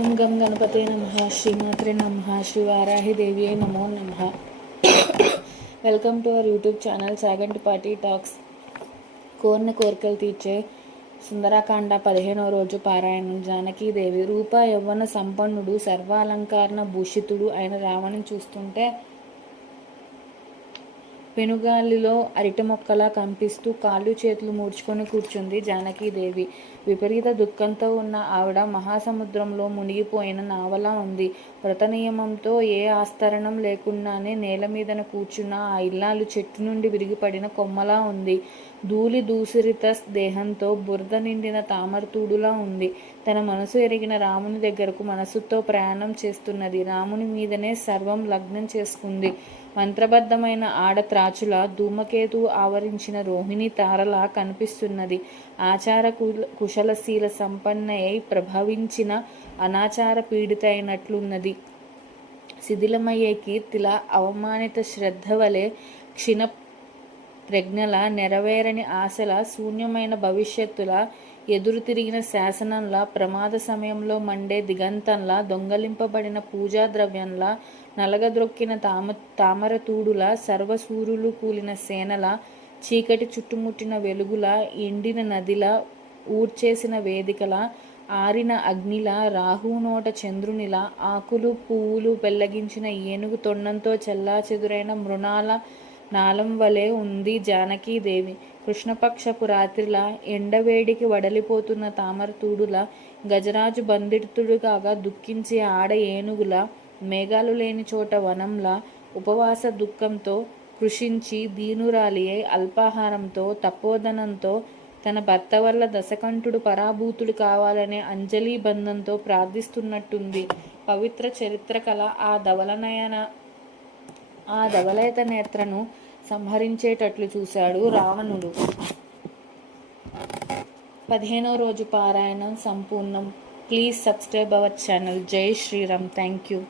ఓం గం గణపతే నమః. శ్రీమాత్రే నమః. శ్రీ వారాహి దేవియే నమో నమః. Welcome to our YouTube channel Chagantipati talks. కోరిన కోరికలు తీర్చే సుందరకాండ 15వ రోజు పారాయణం. జానకీదేవి. రూప యవ్వన సంపన్నుడు సర్వాలంకారణ భూషితుడు అయిన రావణుని చూస్తుంటే పెనుగాలిలో అరిటి మొక్కలా కంపిస్తూ కాళ్ళు చేతులు ముడుచుకొని కూర్చుంది జానకీదేవి. విపరీత దుఃఖంతో ఉన్న ఆవిడ మహాసముద్రంలో మునిగిపోయిన నావలా ఉంది. వ్రత నియమంతో ఏ ఆస్తరణం లేకుండానే నేల మీదన కూర్చున్న ఆ ఇల్లాలు చెట్టు నుండి విరిగిపడిన కొమ్మలా ఉంది. ధూళి దూసిరిత దేహంతో బురద నిండిన తామరతూడులా ఉంది. తన మనసు ఎరిగిన రాముని దగ్గరకు మనసుతో ప్రయాణం చేస్తున్నది. రాముని మీదనే సర్వం లగ్నం చేసుకుంది. మంత్రబద్ధమైన ఆడత్రాచుల ధూమకేతువు ఆవరించిన రోహిణి తారలా కనిపిస్తున్నది. ఆచార కుశలశీల సంపన్నయై ప్రభవించిన అనాచార పీడిత అయినట్లున్నది. శిథిలమయ్యే కీర్తిల అవమానిత శ్రద్ధ వలె క్షీణ ప్రజ్ఞల నెరవేరని ఆశల శూన్యమైన భవిష్యత్తుల ఎదురు తిరిగిన శాసనంలా ప్రమాద సమయంలో మండే దిగంతంలా దొంగలింపబడిన పూజా ద్రవ్యంలా నలగద్రొక్కిన తామరతూడుల సర్వసూరులు కూలిన సేనల చీకటి చుట్టుముట్టిన వెలుగుల ఎండిన నదిల ఊడ్చేసిన వేదికల ఆరిన అగ్నిల రాహునోట చంద్రునిలా ఆకులు పువ్వులు పెళ్లగించిన ఏనుగు తొండంతో చెల్లాచెదురైన మృణాల నాళం వలె ఉంది జానకీదేవి. కృష్ణపక్షపు రాత్రిలా ఎండవేడికి వడలిపోతున్న తామరతూడుల గజరాజు బంధితుడు కాగా దుఃఖించే ఆడ ఏనుగుల మేఘాలు లేని చోట వనంలా ఉపవాస దుఃఖంతో కృషించి దీనురాలి అయి అల్పాహారంతో తపోధనంతో తన భర్త వల్ల దశకంఠుడు పరాభూతుడు కావాలనే అంజలి బంధంతో ప్రార్థిస్తున్నట్టుంది. పవిత్ర చరిత్ర కల ఆ ధవలయత నేత్రను సంహరించేటట్లు చూశాడు రావణుడు. 15వ రోజు పారాయణం సంపూర్ణం. Please subscribe our channel. జై శ్రీరామ్. Thank you.